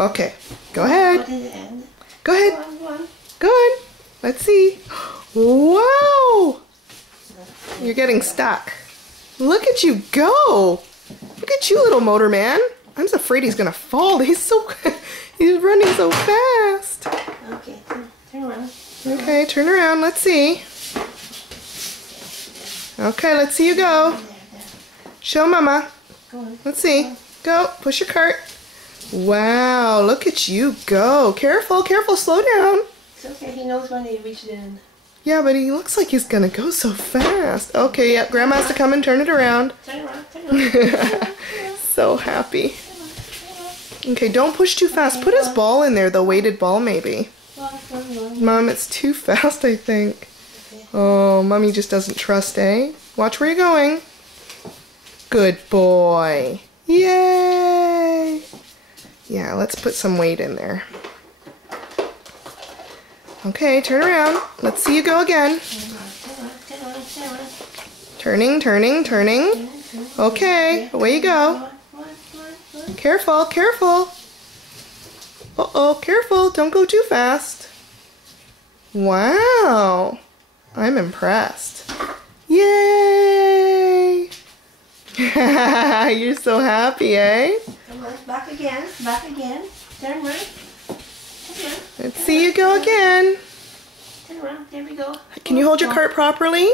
Okay, go ahead. Go to the end. Go ahead. Go on. Good. Let's see. Wow! You're getting stuck. Look at you go. Look at you, little motor man. I'm just afraid he's gonna fall. He's running so fast. Okay, turn around. Okay, turn around. Let's see. Okay, let's see you go. There. Show Mama. Go on. Let's see. Go. Push your cart. Wow, look at you go. Careful, careful. Slow down. It's okay. He knows when he reached the end. Yeah, but he looks like he's gonna go so fast. Okay, yep. Grandma has to come and turn it around. Turn around. Turn around. So happy. Okay, don't push too fast. Put his ball in there, the weighted ball maybe. Mom, it's too fast, I think. Oh, Mommy just doesn't trust, eh? Watch where you're going. Good boy. Yay! Yeah, let's put some weight in there. Okay, turn around. Let's see you go again. Turning, turning, turning. Okay, away you go. Careful, careful. Uh-oh, careful. Don't go too fast. Wow. I'm impressed. Yay! You're so happy, eh? Come on, back again. Back again. Turn around. Let's see you go again. Turn around. There we go. Can you hold your cart properly?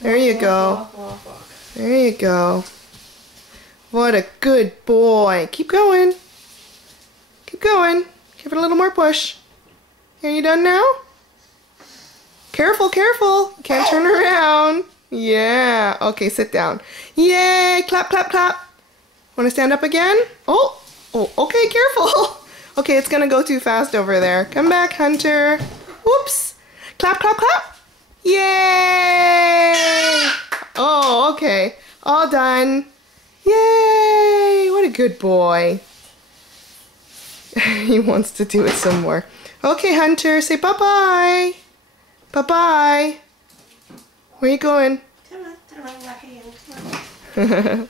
There you go. Walk. There you go. What a good boy. Keep going. Keep going. Give it a little more push. Are you done now? Careful, careful. Can't turn around. Yeah. Okay, sit down. Yay. Clap, clap, clap. Want to stand up again? Oh, okay, careful. Okay, it's going to go too fast over there. Come back, Hunter. Whoops. Clap, clap, clap. Yay. Oh, okay. All done. Yay. What a good boy. He wants to do it some more. Okay, Hunter, say bye-bye. Bye-bye. Where are you going? Turn around back again. Come on.